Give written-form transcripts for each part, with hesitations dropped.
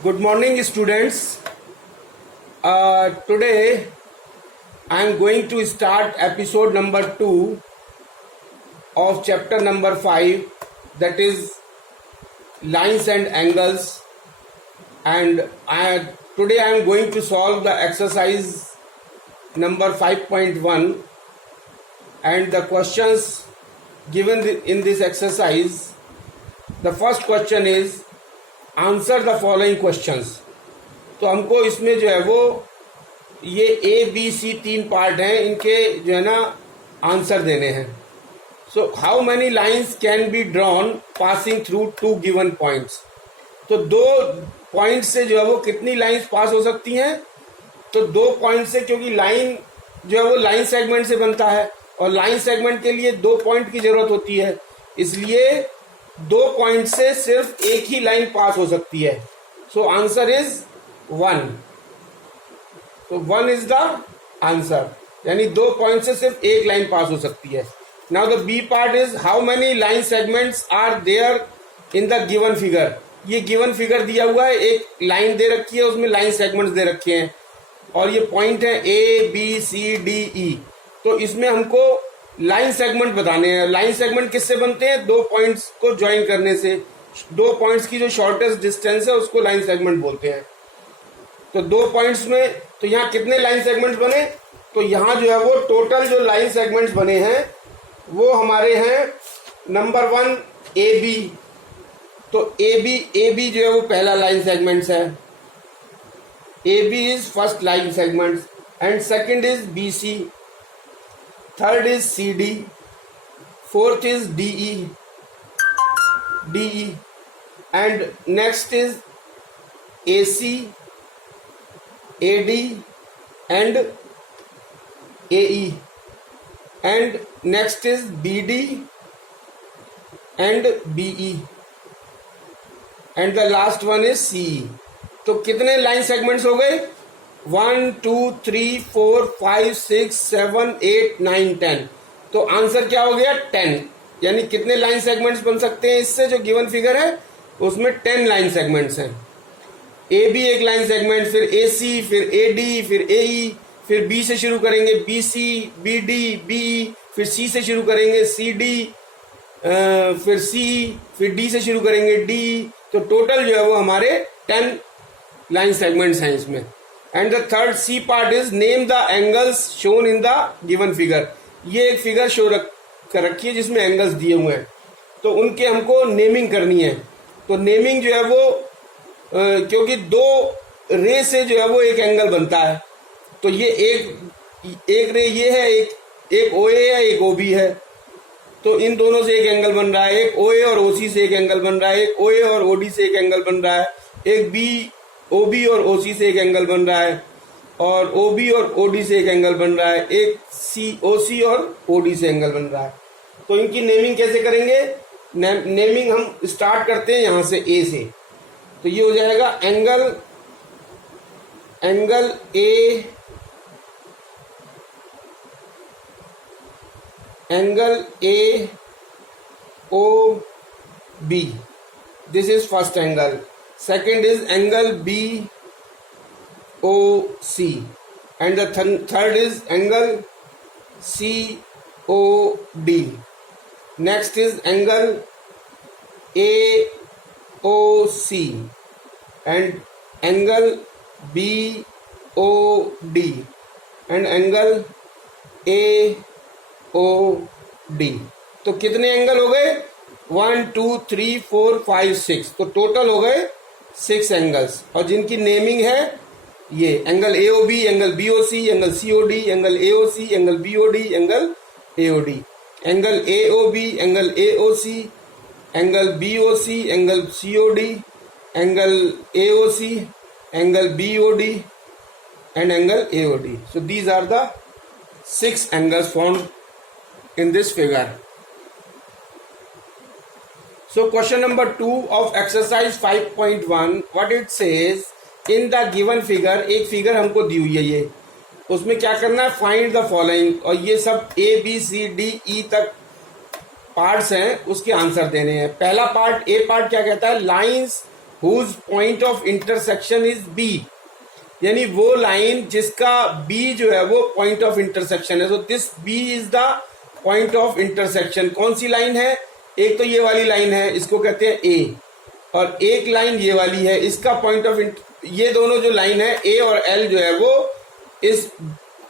Good morning, students. Today I am going to start episode number 2 of chapter number 5, that is lines and angles. And today I am going to solve the exercise number 5.1, and the questions given in this exercise. The first question is answer the following questions. तो हमको इसमें जो है वो ये ABC 3 part हैं, इनके जो है ना आंसर देने हैं। So how many lines can be drawn passing through 2 given points. तो 2 पॉइंट से जो है वो कितनी लाइंस पास हो सकती हैं। तो 2 पॉइंट से, क्योंकि लाइन जो है वो लाइन सेगमेंट से बनता है और लाइन सेगमेंट के लिए 2 पॉइंट की जरूरत होती है, इसलिए 2 पॉइंट से सिर्फ एक ही लाइन पास हो सकती है। सो आंसर इज 1। तो 1 इज द आंसर, यानी 2 पॉइंट से सिर्फ एक लाइन पास हो सकती है। Now the B part is how many line segments are there in the given figure. ये गिवन फिगर दिया हुआ है, एक लाइन दे रखी है, उसमें लाइन सेगमेंट्स दे रखे हैं और ये पॉइंट है ABCDE। तो इसमें हमको लाइन सेगमेंट बताने हैं। लाइन सेगमेंट किससे बनते हैं? 2 पॉइंट्स को ज्वाइन करने से। 2 पॉइंट्स की जो शॉर्टेस्ट डिस्टेंस है उसको लाइन सेगमेंट बोलते हैं। तो 2 पॉइंट्स में तो यहाँ कितने लाइन सेगमेंट्स बने? तो यहाँ जो है वो टोटल जो लाइन सेगमेंट्स बने हैं वो हमारे हैं नंबर 1 AB। तो AB जो है वो पहला लाइन सेगमेंट्स है। AB is first line segments and second is BC, third is CD, fourth is DE, and next is AC, AD and AE, and next is BD and BE, and the last one is CE। तो कितने line segments हो गए? 1 2 3 4 5 6 7 8 9 10। तो answer क्या हो गया? 10। यानी कितने लाइन सेगमेंट्स बन सकते हैं इससे? जो गिवन फिगर है उसमें 10 लाइन सेगमेंट्स हैं। AB एक लाइन सेगमेंट, फिर AC, फिर AD, फिर AE, फिर B से शुरू करेंगे BC, BD, BE, फिर C से शुरू करेंगे CD, फिर C, फिर D से शुरू करेंगे D। तो टोटल जो है वो हमारे 10 लाइन सेगमेंट्स हैं इसमें। And the third C part is name the angles shown in the given figure. ये एक फिगर शो कर रखी है जिसमें एंगल्स दिए हुए हैं, तो उनके हमको नेमिंग करनी है। तो नेमिंग जो है वो क्योंकि 2 रे से जो है वो एक एंगल बनता है। तो ये एक रे ये है, एक OA है, एक OB है। तो इन दोनों से एक एंगल बन रहा है। एक OA और OC से एक एंगल बन रहा है, एक OA और OD से एक एंगल बन रहा है, एक OB और OC से एक एंगल बन रहा है, और OB और OD से एक एंगल बन रहा है, एक OC और OD से एंगल बन रहा है। तो इनकी नेमिंग कैसे करेंगे? नेमिंग हम स्टार्ट करते हैं यहाँ से A से। तो ये हो जाएगा angle A, angle AOB, this is first angle. Second is angle BOC, and the third is angle COD. Next is angle AOC and angle BOD and angle AOD। तो कितने एंगल हो गए? 1 2 3 4 5 6। तो टोटल हो गए 6 एंगल्स, और जिनकी naming है ये angle AOB, angle BOC, angle COD, angle AOC, angle BOD, angle AOD। Angle AOB, angle AOC, angle BOC, angle COD, angle AOC, angle BOD and angle AOD। So these are the 6 angles found in this figure। So question number 2 of exercise 5.1, what it says in the given figure। एक figure हमको दी हुई है, ये उसमें क्या करना है? Find the following. और ये सब ABCDE तक पार्ट्स हैं, उसके आंसर देने हैं। पहला पार्ट, ए पार्ट क्या कहता है? Lines whose point of intersection is B, यानी वो लाइन जिसका बी जो है वो पॉइंट ऑफ इंटरसेक्शन है। तो this B is the point of intersection. कौन सी लाइन है? एक तो ये वाली लाइन है, इसको कहते हैं ए, और एक लाइन ये वाली है, इसका पॉइंट ऑफ ये दोनों जो लाइन है ए और एल जो है वो इस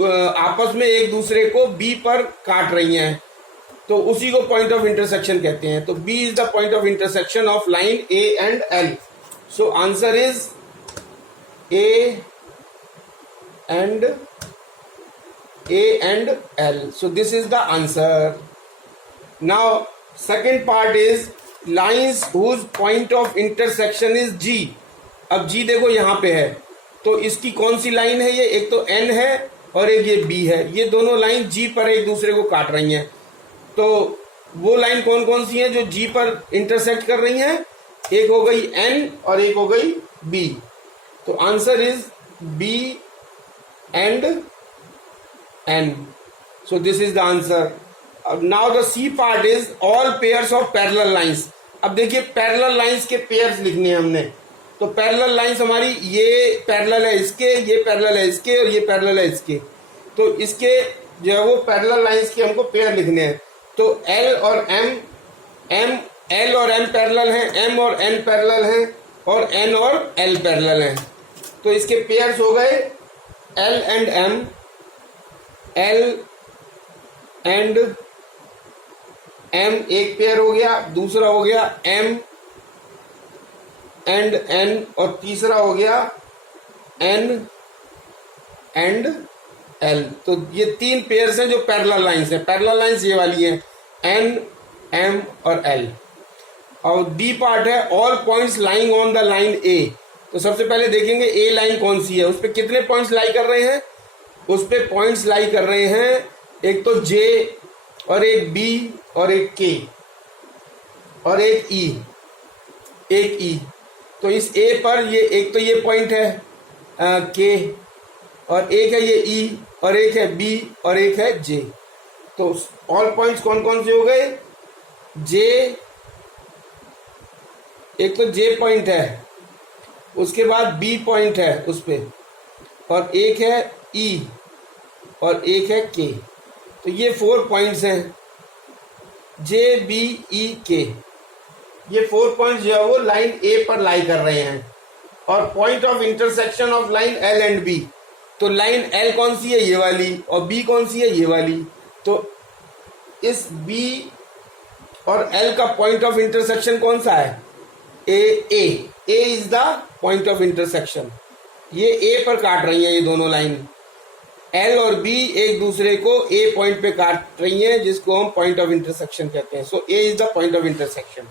आपस में एक दूसरे को बी पर काट रही हैं, तो उसी को पॉइंट ऑफ इंटरसेक्शन कहते हैं। तो B is the point of intersection of line A and L. So answer is A and L. So this is the answer. Now second part is lines whose point of intersection is G. अब G देखो यहाँ पे है, तो इसकी कौन सी line है? ये एक तो एन है और एक ये बी है, ये दोनों लाइन जी पर एक दूसरे को काट रही हैं। तो वो लाइन कौन कौन सी हैं जो जी पर इंटरसेक्ट कर रही हैं? एक हो गई एन और एक हो गई बी। तो answer is B and N. So this is the answer. अब now the C part is all pairs of parallel lines. अब देखिए पैरेलल लाइंस के पेयर्स लिखने हैं हमने। तो पैरेलल लाइंस हमारी ये पैरेलल है इसके, ये पैरेलल है इसके और ये पैरेलल है इसके। तो इसके जो है वो पैरेलल लाइंस के हमको पेयर लिखने हैं। तो एल और एल और एम पैरेलल हैं, एम और एन पैरेलल हैं, और एन और एल पैरेलल हैं। तो इसके पेयर्स हो गए L and M, L and M एक पेयर हो गया, दूसरा हो गया एम एंड एन, और तीसरा हो गया एन एंड एल। तो ये तीन पेयर्स हैं जो पैरेलल लाइंस हैं। पैरेलल लाइंस ये वाली हैं, एन, एम और एल। और डी पार्ट है all points lying on the line A. तो सबसे पहले देखेंगे ए लाइन कौन सी है, उस पर कितने पॉइंट्स लाई कर रहे हैं? उस पर पॉइंट्स लाई कर रहे हैं एक तो जे और एक बी और एक के और एक ई। तो इस ए पर ये एक तो ये पॉइंट है के, और एक है ये ई, और एक है बी, और एक है जे। तो ऑल पॉइंट्स कौन कौन से हो गए? जे, एक तो जे पॉइंट है, उसके बाद बी पॉइंट है उस पे, और एक है ई, और एक है के। तो ये 4 पॉइंट्स हैं, जे बी ई के। ये 4 पॉइंट्स जो है वो लाइन ए पर लाई कर रहे हैं। और point of intersection of line L and B. तो लाइन एल कौन सी है? ये वाली। और बी कौन सी है? ये वाली। तो इस बी और एल का पॉइंट ऑफ इंटरसेक्शन कौन सा है? A is the point of intersection. ये ए पर काट रही हैं ये दोनों लाइन। एल और बी एक दूसरे को ए पॉइंट पे काट रही हैं, जिसको हम पॉइंट ऑफ इंटरसेक्शन कहते हैं। So A is the point of intersection.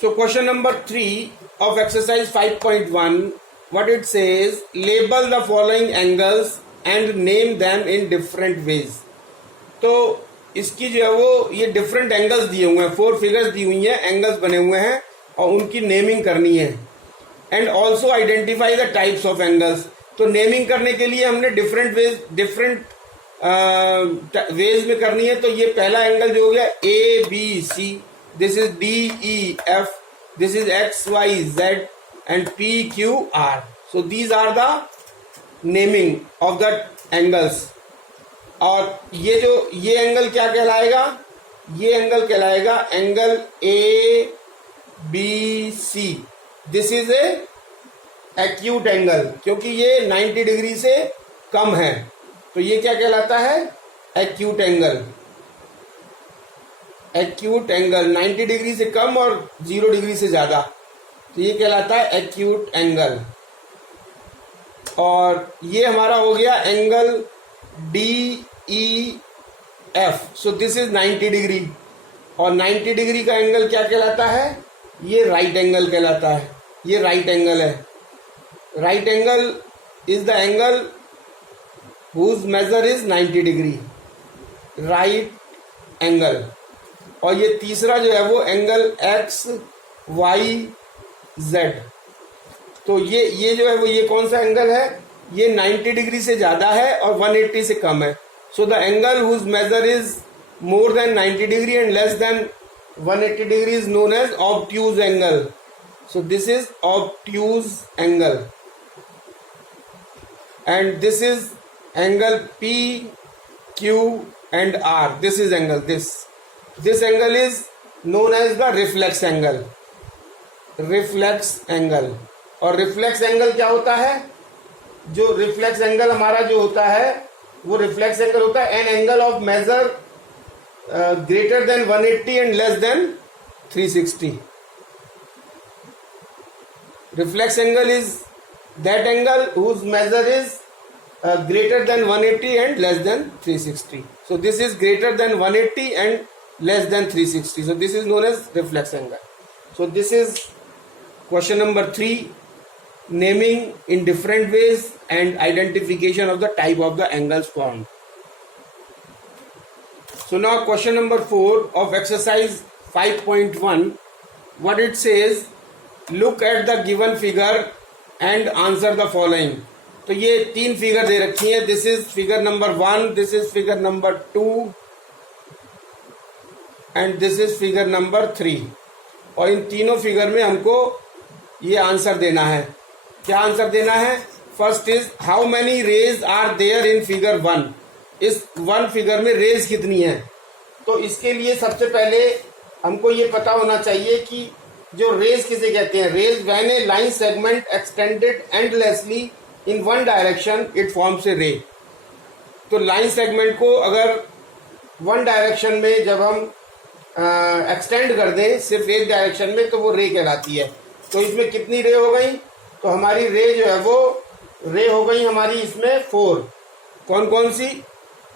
So question number 3 of exercise 5.1, what it says, label the following angles and name them in different ways. तो इसकी जो है वो ये डिफरेंट एंगल्स दिए हुए हैं, 4 फिगर्स दी हुई हैं, एंगल्स बने हुए हैं, और उनकी नेमिंग करनी है। And also identify the types of angles. तो नेमिंग करने के लिए हमने डिफरेंट वेज में करनी है। तो ये पहला एंगल जो हो गया A B C, this is D E F, this is X Y Z and P Q R. So these are the naming of the angles. और ये एंगल क्या कहलाएगा? ये एंगल कहलाएगा angle A B C. This is a acute angle, क्योंकि ये 90 degree से कम है। तो ये क्या कहलाता है? acute angle। Acute angle 90 degree से कम और 0 डिग्री से ज्यादा, तो ये कहलाता है एक्यूट एंगल। और ये हमारा हो गया angle D E F. So this is 90 degree. और 90 डिग्री का एंगल क्या कहलाता है? ये राइट एंगल कहलाता है। ये राइट एंगल है। Right angle is the angle whose measure is 90 degree, right angle. और ये तीसरा जो है वो एंगल एक्स वाई जेड। तो ये जो है वो ये कौन सा एंगल है? ये 90 डिग्री से ज्यादा है और 180 से कम है। So the angle whose measure is more than 90 degree and less than 180 degree is known as obtuse angle. So this is obtuse angle, and this is angle P, Q and R. This is angle, this angle is known as the reflex angle. Reflex angle. और reflex angle क्या होता है? जो reflex angle हमारा जो होता है वो reflex angle होता है an angle of measure greater than 180 and less than 360. Reflex angle is that angle whose measure is greater than 180 and less than 360. So this is greater than 180 and less than 360. So this is known as reflex angle. So this is question number 3, naming in different ways and identification of the type of the angles formed. So now question number 4 of exercise 5.1, what it says, look at the given figure and answer the following. तो ये 3 figure दे रखी हैं. This is figure number 1, this is figure number 2 and this is figure number 3. और इन तीनों figure में हमको ये answer देना है. क्या आंसर देना है? First is how many rays are there in figure 1. इस 1 फिगर में रेज कितनी है? तो इसके लिए सबसे पहले हमको ये पता होना चाहिए कि जो रेज किसे कहते हैं. Rays when a line segment extended endlessly in one direction it forms a ray. तो लाइन सेगमेंट को अगर वन डायरेक्शन में जब हम एक्सटेंड कर दें सिर्फ एक डायरेक्शन में तो वो रे कहलाती है. तो इसमें कितनी रे हो गई? तो हमारी रे जो है वो रे हो गई हमारी इसमें 4. कौन कौन सी?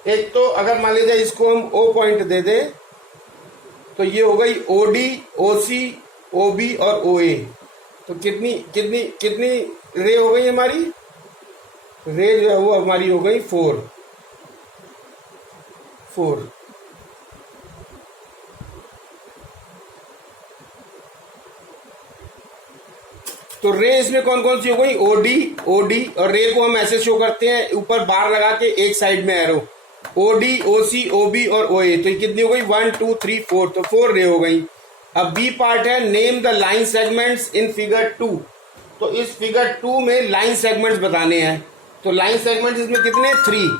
एक तो अगर मान लीजिए इसको हम O पॉइंट दे दें तो ये हो गई OD, OC, OB और OA. तो कितनी कितनी कितनी रे हो गई हमारी? रे जो है वो हमारी हो गई 4. तो रे इसमें कौन कौन सी हो गई? OD और रे को हम ऐसे शो करते हैं ऊपर बार लगा के एक साइड में एरो. OD, OC, OB और OA. तो ये कितनी हो गई? 1 2 3 4. तो 4 रे हो गई. अब बी पार्ट है name the line segments in figure 2. तो इस फिगर 2 में लाइन सेगमेंट्स बताने हैं. तो लाइन सेगमेंट्स इसमें कितने? 3.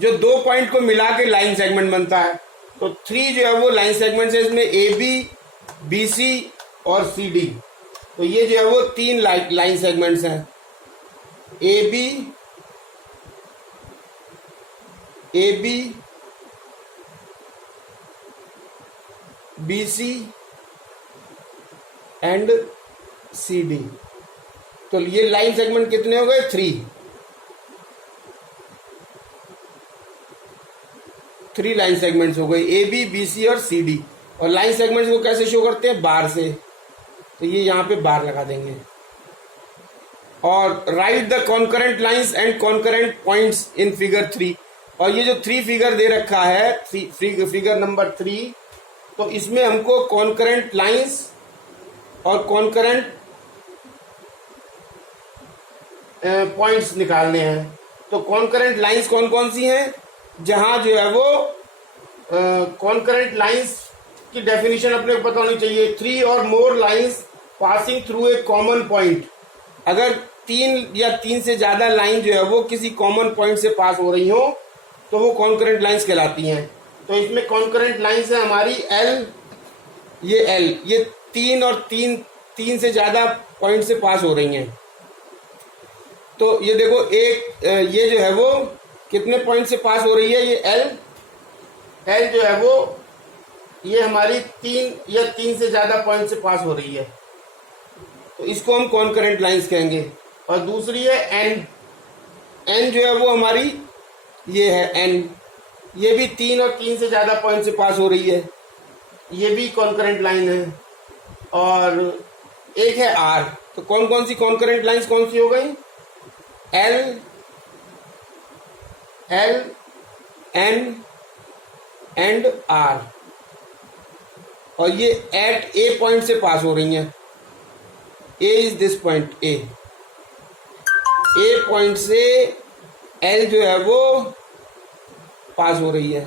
जो 2 पॉइंट को मिला के लाइन सेगमेंट बनता है. तो 3 जो है वो लाइन सेगमेंट्स है. इसमें AB, BC और CD. तो ये जो है वो 3 लाइन सेगमेंट्स हैं. AB, BC and CD. तो ये लाइन सेगमेंट कितने हो गए? 3 लाइन सेगमेंट्स हो गए. AB, BC और CD. और लाइन सेगमेंट्स को कैसे शो करते हैं? बार से. तो ये यहाँ पे बार लगा देंगे. और right the concurrent lines and concurrent points in figure 3. और ये जो 3 फिगर दे रखा है फिगर नंबर 3, तो इसमें हमको कॉन्करेंट लाइंस और कॉन्करेंट पॉइंट्स निकालने हैं. तो कॉन्करेंट लाइंस कौन कौन सी हैं? जहां जो है वो कॉन्करेंट लाइंस की डेफिनेशन अपने को पता होनी चाहिए. 3 और more lines passing through a common point. अगर 3 या 3 से ज्यादा लाइन जो है वो किसी कॉमन पॉइंट से पास हो रही हो तो वो कॉन्करेंट लाइंस कहलाती हैं. तो इसमें कॉन्करेंट लाइंस है हमारी L, ये 3 और 3 से ज्यादा पॉइंट से पास हो रही हैं. तो ये देखो ये जो है वो कितने पॉइंट से पास हो रही है? ये L जो है वो ये हमारी 3 या 3 से ज्यादा पॉइंट से पास हो रही है. तो इसको हम कॉन्करेंट लाइंस कहेंगे. और दूसरी है N जो है वो हमारी ये है N. ये भी 3 और 3 से ज्यादा पॉइंट से पास हो रही है. ये भी कॉन्करेंट लाइन है. और एक है R. तो कौन कौन सी कॉन्करेंट लाइंस कौन सी हो गई? L, N and R. और ये एट A पॉइंट से पास हो रही हैं. A is this point. A point से L जो है वो पास हो रही है.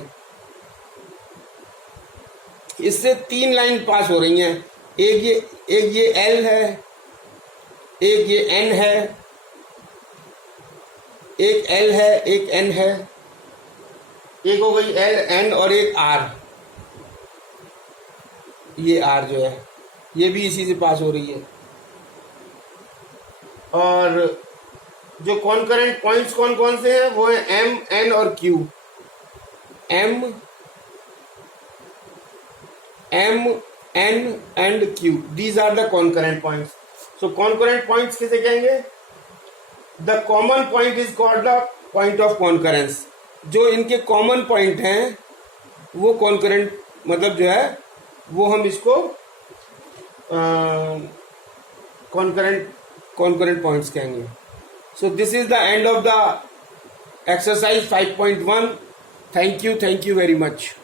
इससे 3 लाइन पास हो रही हैं। एक ये L है, एक ये N है, एक L है, एक N है, एक हो गई L N और एक R। ये R जो है ये भी इसी से पास हो रही है। और जो कॉन्करेंट पॉइंट्स कौन कौन से हैं वो है M N और Q। M N and Q, these are the concurrent points. So concurrent points किसे कहेंगे? The common point is called the point of concurrence. जो इनके कॉमन पॉइंट हैं वो कॉन्करेंट मतलब जो है वो हम इसको कॉन्करेंट पॉइंट्स कहेंगे। सो this is the end of the exercise 5.1। Thank you very much.